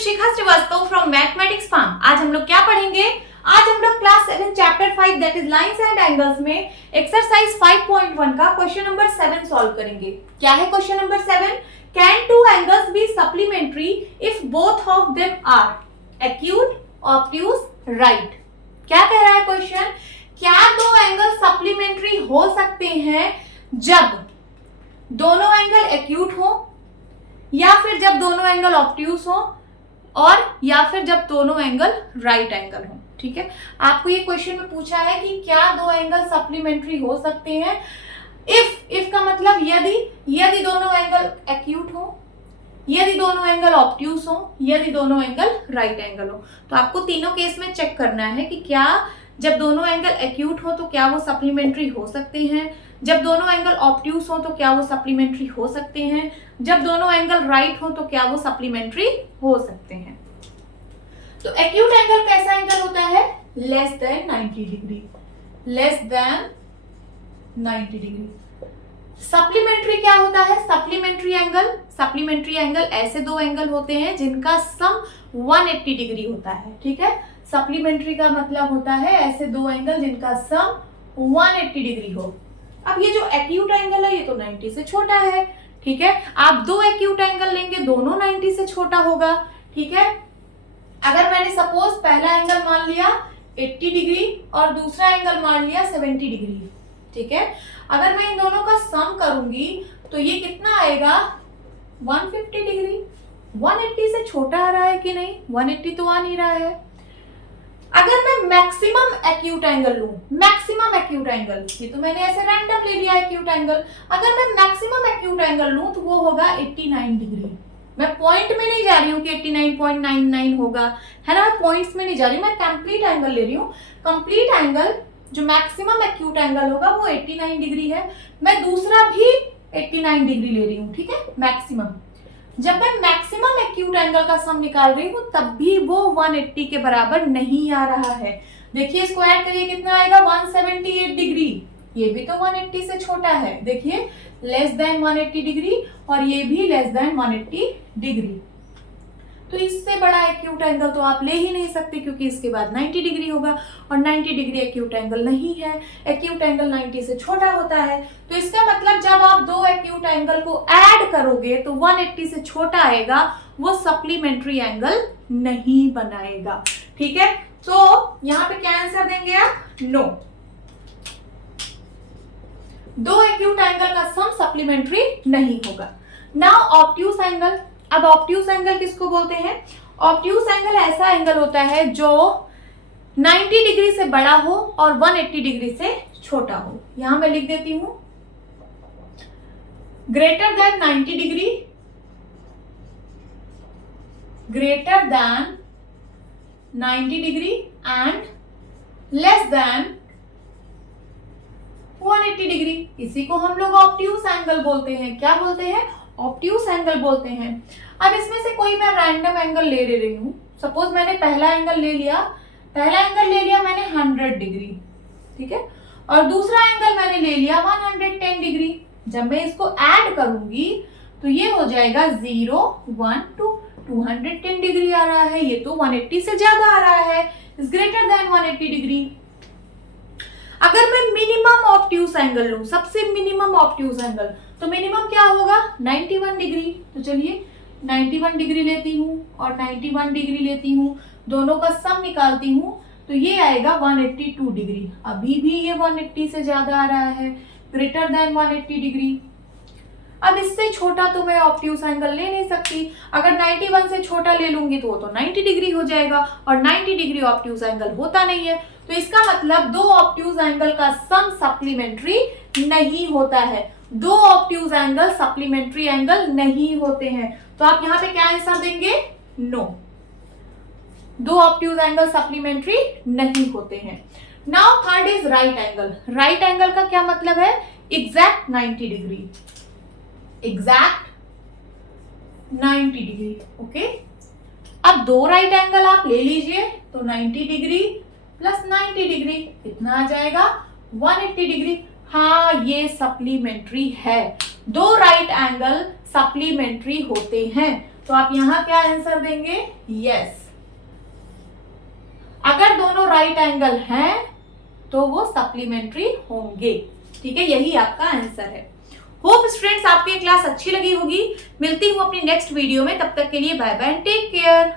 Shikha Srivastava from mathematics farm. आज हम लोग क्या पढ़ेंगे? आज हम लोग class 7 chapter 5 that is lines and angles में एक्सरसाइज 5.1 का क्वेश्चन नंबर 7 सॉल्व करेंगे। क्या है question number 7? Can two angles be supplementary if both of them are acute, obtuse, right? क्या कह रहा है क्वेश्चन? क्या दो एंगल सप्लीमेंट्री हो सकते हैं जब दोनों एंगल एक्यूट हो, या फिर जब दोनों एंगल ऑब्ट्यूज हो, और या फिर जब दोनों एंगल राइट एंगल हो। ठीक है, आपको ये क्वेश्चन में पूछा है कि क्या दो एंगल सप्लीमेंट्री हो सकते हैं इफ का मतलब यदि दोनों एंगल एक्यूट हो, यदि दोनों एंगल ऑब्ट्यूज हो, यदि दोनों एंगल राइट एंगल हो। तो आपको तीनों केस में चेक करना है कि क्या जब दोनों एंगल एक्यूट हो तो क्या वो सप्लीमेंट्री हो सकते हैं, जब दोनों एंगल ऑब्ट्यूज हो तो क्या वो सप्लीमेंट्री हो सकते हैं, जब दोनों एंगल राइट हो तो क्या वो सप्लीमेंट्री हो सकते हैं। तो एक्यूट एंगल कैसा एंगल होता है? Less than 90 degree, less than 90 degree. Supplementary क्या होता है? सप्लीमेंट्री एंगल ऐसे दो एंगल होते हैं जिनका सम 180 डिग्री होता है। ठीक है, सप्लीमेंट्री का मतलब होता है ऐसे दो एंगल जिनका सम 180 डिग्री हो। अब ये जो एक्यूट एंगल है ये तो 90 से छोटा है। ठीक है, आप दो एक्यूट एंगल लेंगे, दोनों 90 से छोटा होगा। ठीक है, अगर मैंने सपोज पहला एंगल मान लिया 80 डिग्री और दूसरा एंगल मान लिया 70 डिग्री। ठीक है, अगर मैं इन दोनों का सम करूंगी तो ये कितना आएगा? 150 डिग्री। 180 से छोटा आ रहा है कि नहीं? 180 तो आ नहीं रहा है। अगर मैं मैक्सिमम एक्यूट एंगल लूं, मैक्सिमम एक्यूट एंगल, ये तो मैंने ऐसे रैंडम ले लिया एक्यूट एंगल, अगर मैं मैक्सिमम एक्यूट एंगल लूं तो वो होगा 89 डिग्री। मैं पॉइंट में नहीं जा रही हूँ कि 89.99 होगा, है ना, मैं पॉइंट्स में नहीं जा रही हूँ, मैं कंप्लीट एंगल ले रही हूँ। कंप्लीट एंगल जो मैक्सिमम एक्यूट एंगल होगा वो 89 डिग्री है। मैं दूसरा भी 89 डिग्री ले रही हूँ। ठीक है, मैक्सिमम। जब मैं मैक्सिमम एक्यूट एंगल का सम निकाल रही हूँ तब भी वो 180 के बराबर नहीं आ रहा है। देखिए, इसको ऐड करिए, कितना आएगा? 178 डिग्री। ये भी तो 180 से छोटा है। देखिए, लेस देन 180 डिग्री और ये भी लेस देन 180 डिग्री। तो इससे बड़ा एक्यूट एंगल तो आप ले ही नहीं सकते, क्योंकि इसके बाद 90 डिग्री होगा और 90 डिग्री एक्यूट एंगल नहीं है। एक्यूट एंगल 90 से छोटा होता है। तो इसका मतलब जब आप दो एक्यूट एंगल को ऐड करोगे तो 180 से छोटा आएगा, वो सप्लीमेंट्री एंगल नहीं बनाएगा। ठीक है, तो यहाँ पे क्या आंसर देंगे आप? नो। दो एक्यूट एंगल का सम सप्लीमेंट्री नहीं होगा। Now obtuse angle. अब ऑब्ट्यूज एंगल किसको बोलते हैं? ऑब्ट्यूज एंगल ऐसा एंगल होता है जो 90 डिग्री से बड़ा हो और 180 डिग्री से छोटा हो। यहां मैं लिख देती हूं, greater than 90 degree, greater than 90 degree and less than 180 degree. इसी को हम लोग ऑब्ट्यूज एंगल बोलते हैं। क्या बोलते हैं? ऑब्ट्यूज एंगल बोलते हैं। अब इसमें से कोई मैं रैंडम एंगल ले रही हूँ। सपोज मैंने पहला एंगल ले लिया मैंने 100 डिग्री। ठीक है, और दूसरा एंगल मैंने ले लिया 110 डिग्री। जब मैं इसको ऐड करूंगी तो ये हो जाएगा 0, 1, 2, 210 डिग्री आ रहा है। ये तो 180 से ज्यादा आ रहा है, इज ग्रेटर देन 180 डिग्री। अगर मैं मिनिमम ऑब्ट्यूज एंगल लूं, सबसे मिनिमम ऑब्ट्यूज एंगल, तो मिनिमम क्या होगा? 91 डिग्री। तो चलिए 91 डिग्री लेती हूँ और 91 डिग्री लेती हूँ, दोनों का सम निकालती हूँ तो ये आएगा 182 डिग्री। अभी भी ये 180 से ज्यादा आ रहा है, ग्रेटर देन 180 डिग्री। अब इससे छोटा तो मैं ऑब्ट्यूज एंगल ले नहीं सकती। अगर 91 से छोटा ले लूंगी तो वो तो 90 डिग्री हो जाएगा, और 90 डिग्री ऑब्ट्यूज एंगल होता नहीं है। तो इसका मतलब दो ऑब्ट्यूज एंगल का सम सप्लीमेंट्री नहीं होता है। दो ऑब्ट्यूज एंगल सप्लीमेंट्री एंगल नहीं होते हैं। तो आप यहाँ पे क्या आंसर देंगे? नो, दो ऑब्ट्यूज एंगल सप्लीमेंट्री नहीं होते हैं। Now third is right angle. Right angle का क्या मतलब है? Exact 90 degree, exact 90 degree. Okay, अब दो राइट एंगल आप ले लीजिए तो 90 डिग्री प्लस 90 डिग्री कितना आ जाएगा? 180 डिग्री। हाँ, ये सप्लीमेंट्री है। दो राइट एंगल सप्लीमेंट्री होते हैं। तो आप यहाँ क्या आंसर देंगे? यस। अगर दोनों राइट एंगल हैं तो वो सप्लीमेंट्री होंगे। ठीक है, यही आपका आंसर है। होप स्टूडेंट्स आपको ये क्लास अच्छी लगी होगी। मिलती हूँ अपनी नेक्स्ट वीडियो में, तब तक के लिए बाय बाय, टेक केयर।